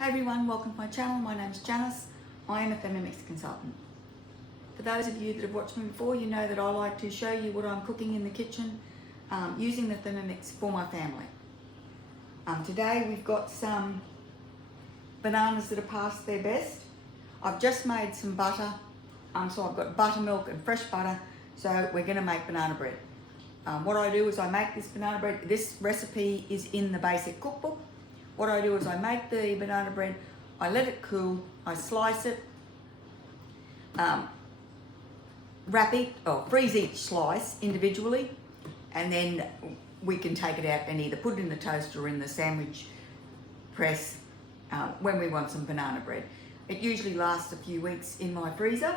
Hey everyone, welcome to my channel. My name's Janice. I am a Thermomix consultant. For those of you that have watched me before, you know that I like to show you what I'm cooking in the kitchen using the Thermomix for my family. Today we've got some bananas that are past their best. I've just made some butter, so I've got buttermilk and fresh butter, so we're going to make banana bread. What I do is I make this banana bread. This recipe is in the basic cookbook. What I do is I make the banana bread, I let it cool, I slice it, freeze each slice individually, and then we can take it out and either put it in the toaster or in the sandwich press when we want some banana bread. It usually lasts a few weeks in my freezer,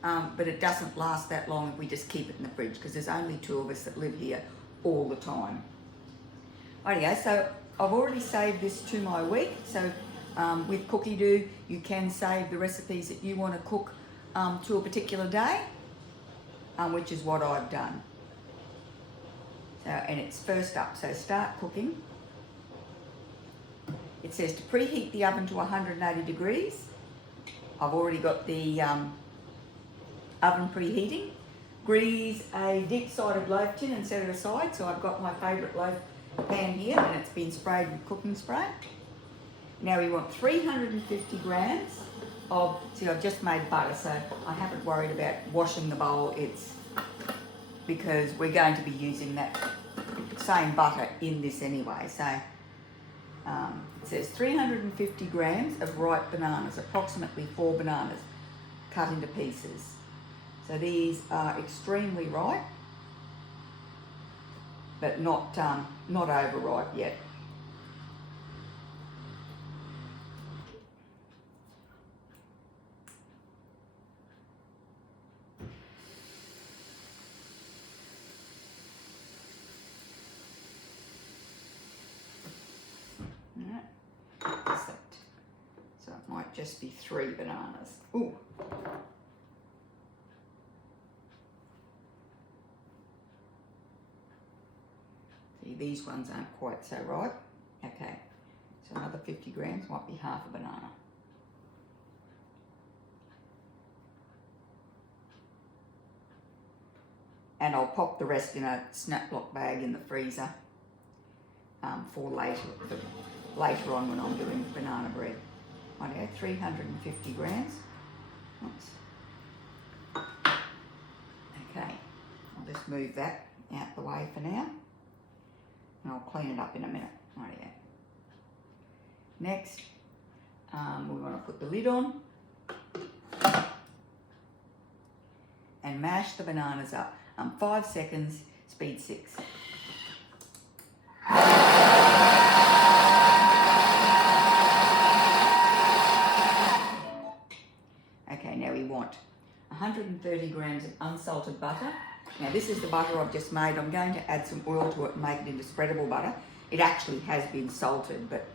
but it doesn't last that long if we just keep it in the fridge because there's only two of us that live here all the time. Rightio, so I've already saved this to my week, so with Cookie Do you can save the recipes that you want to cook to a particular day, which is what I've done. So, and it's first up, so start cooking. It says to preheat the oven to 180 degrees. I've already got the oven preheating. Grease a deep-sided loaf tin and set it aside, so I've got my favourite loaf pan here and it's been sprayed with cooking spray. Now we want 350 grams of, see I've just made butter, so I haven't worried about washing the bowl, it's because we're going to be using that same butter in this anyway. So it says 350 grams of ripe bananas, approximately 4 bananas cut into pieces. So these are extremely ripe, but not overripe yet. So it might just be 3 bananas. Ooh. These ones aren't quite so ripe. Okay, so another 50 grams, might be half a banana. And I'll pop the rest in a snap lock bag in the freezer for later on when I'm doing banana bread. I know 350 grams. Oops. Okay, I'll just move that out the way for now. And I'll clean it up in a minute. Rightio. Next, we want to put the lid on and mash the bananas up. 5 seconds, speed 6. Okay, now we want 130 grams of unsalted butter. Now this is the butter I've just made. I'm going to add some oil to it and make it into spreadable butter. It actually has been salted, but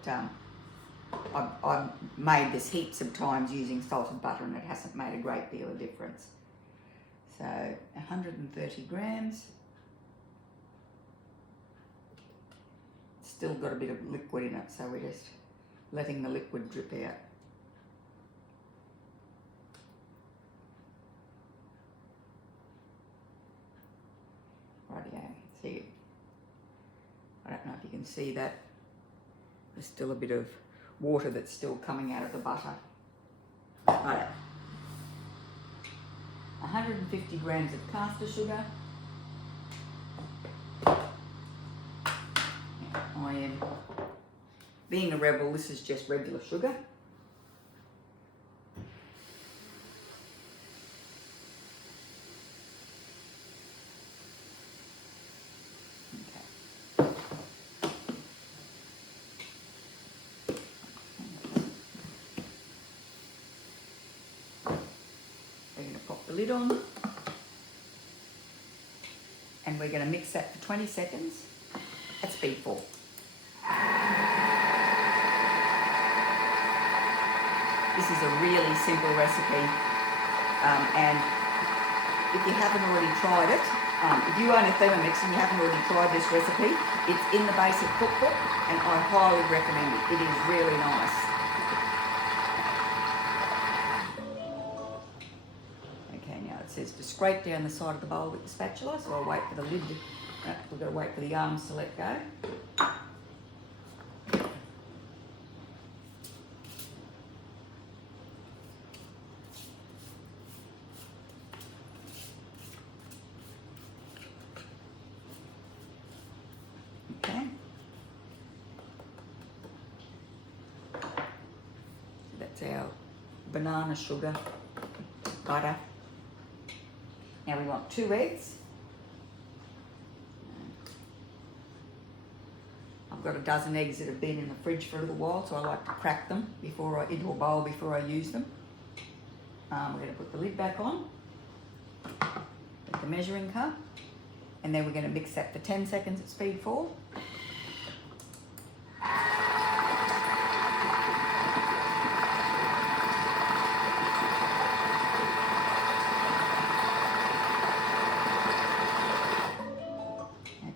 I've made this heaps of times using salted butter and it hasn't made a great deal of difference. So 130 grams. It's still got a bit of liquid in it, so we're just letting the liquid drip out. Rightio, see, I don't know if you can see that. There's still a bit of water that's still coming out of the butter. Right. 150 grams of caster sugar. I am, being a rebel, this is just regular sugar. Pop the lid on and we're going to mix that for 20 seconds at speed 4. This is a really simple recipe and if you haven't already tried it, if you own a Thermomix and you haven't already tried this recipe, it's in the basic cookbook and I highly recommend it. It is really nice. says to scrape down the side of the bowl with the spatula, so I'll wait for the lid to, we've got to wait for the arms to let go. Okay. That's our banana sugar butter. Now we want 2 eggs. I've got a dozen eggs that have been in the fridge for a little while, so I like to crack them into a bowl before I use them. We're going to put the lid back on with the measuring cup, and then we're going to mix that for 10 seconds at speed 4.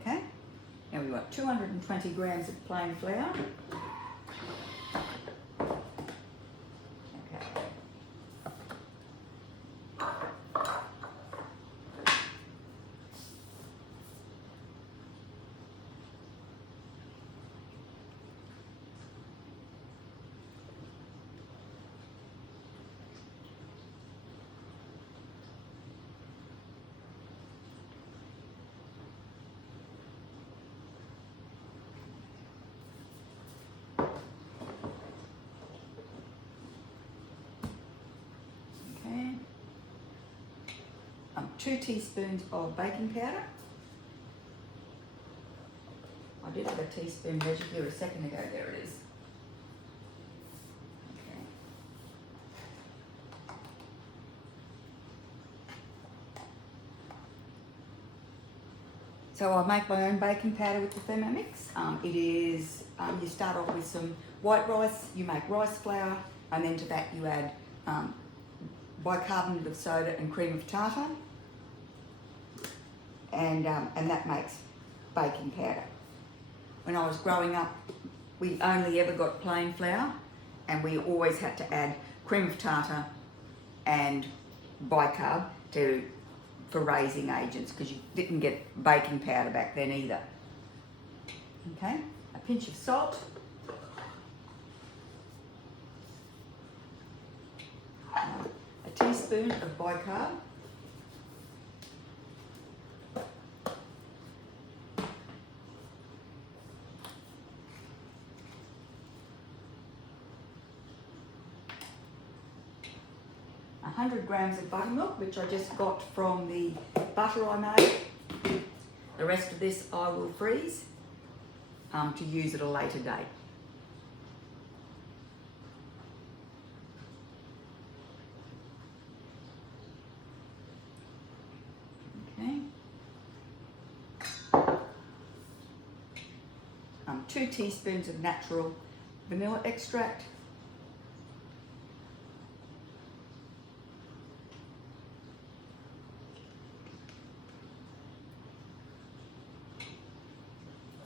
Okay, now we want 220 grams of plain flour. Okay. 2 teaspoons of baking powder. I did have a teaspoon measured here a second ago. There it is. Okay. So I make my own baking powder with the Thermomix. It is, you start off with some white rice, you make rice flour, and then to that you add bicarbonate of soda and cream of tartar. And that makes baking powder. When I was growing up, we only ever got plain flour, and we always had to add cream of tartar and bicarb for raising agents, because you didn't get baking powder back then either. Okay, a pinch of salt. A teaspoon of bicarb. 100 grams of buttermilk, which I just got from the butter I made. The rest of this I will freeze to use at a later date. Okay. 2 teaspoons of natural vanilla extract.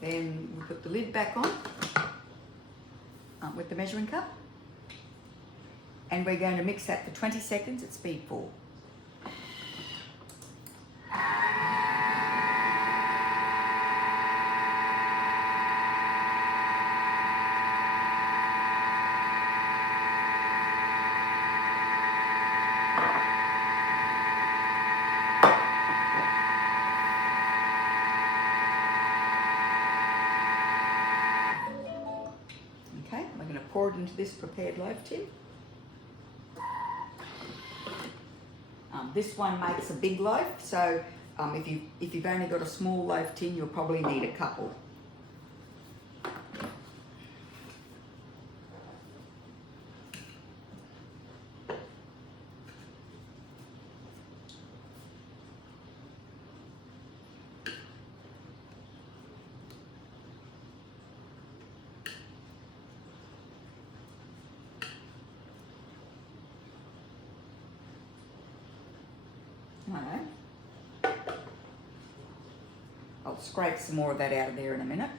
Then we'll put the lid back on with the measuring cup, and we're going to mix that for 20 seconds at speed 4. Pour it into this prepared loaf tin. This one makes a big loaf, so if you've only got a small loaf tin, you'll probably need a couple. I'll scrape some more of that out of there in a minute.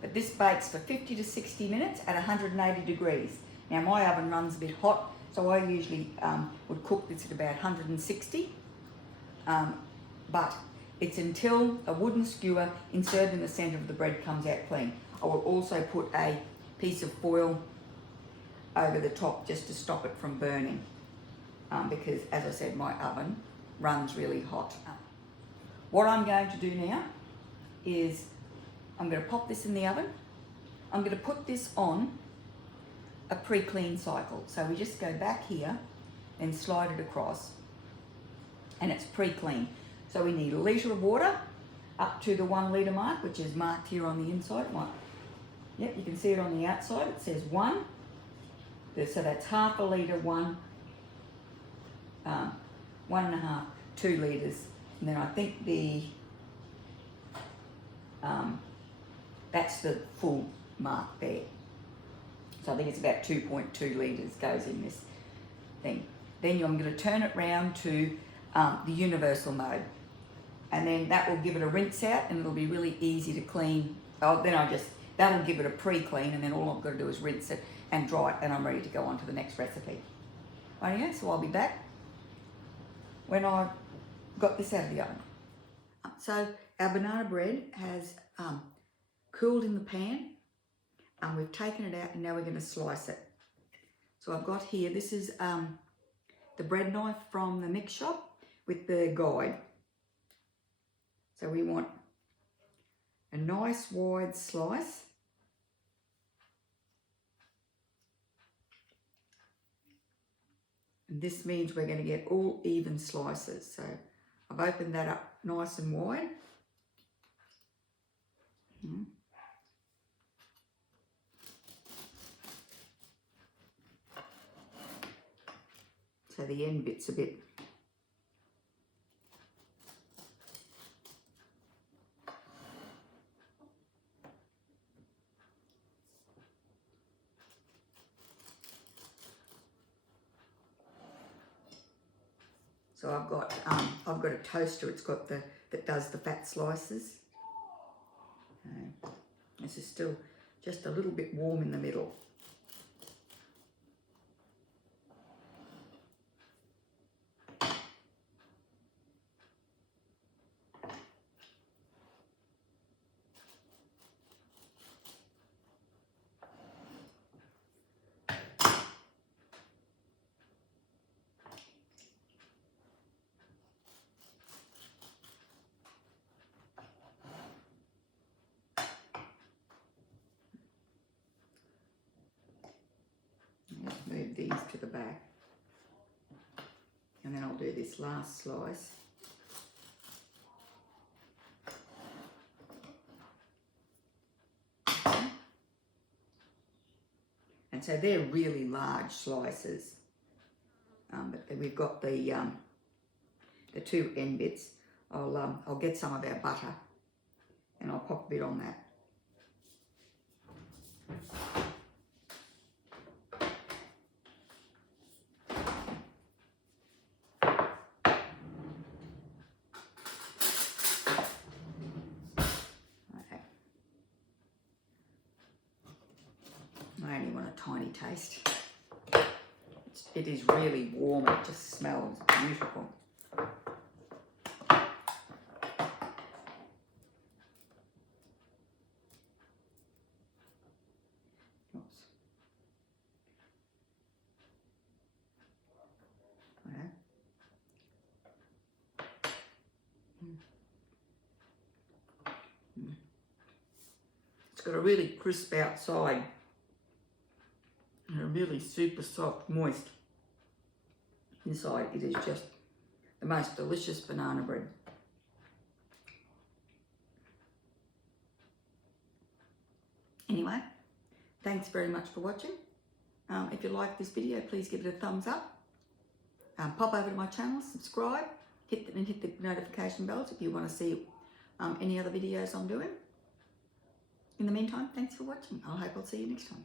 But this bakes for 50 to 60 minutes at 180 degrees. Now my oven runs a bit hot, so I usually would cook this at about 160, but it's until a wooden skewer inserted in the centre of the bread comes out clean. I will also put a piece of foil over the top just to stop it from burning, because as I said, my oven runs really hot. What I'm going to do now is I'm going to pop this in the oven. I'm going to put this on a pre-clean cycle. So we just go back here and slide it across, and it's pre-clean. So we need a litre of water up to the 1 litre mark, which is marked here on the inside. Yep, you can see it on the outside. It says 1. So that's half a litre, 1, 1.5, 2 litres. And then I think that's the full mark there. So I think it's about 2.2 litres goes in this thing. Then I'm going to turn it round to the universal mode. And then that will give it a rinse out, and it'll be really easy to clean. That'll give it a pre-clean, and then all I've got to do is rinse it and dry it, and I'm ready to go on to the next recipe. Anyway, so I'll be back when I've got this out of the oven. So our banana bread has cooled in the pan, and we've taken it out, and now we're going to slice it. So I've got here, this is the bread knife from the mix shop with the guide. So we want a nice wide slice. And this means we're going to get all even slices. So I've opened that up nice and wide. So the end bit's a bit so I've got a toaster. It's got that does the fat slices. This is still just a little bit warm in the middle. Let's move these to the back, and then I'll do this last slice. And so they're really large slices, but then we've got the 2 end bits. I'll get some of our butter, and I'll pop a bit on that. I only want a tiny taste. It is really warm, it just smells beautiful. Oops. Okay. It's got a really crisp outside. And a really super soft, moist inside. It is just the most delicious banana bread. Anyway, thanks very much for watching. If you like this video, please give it a thumbs up. Pop over to my channel, subscribe, hit the notification bells if you want to see any other videos I'm doing. In the meantime, thanks for watching. I hope I'll see you next time.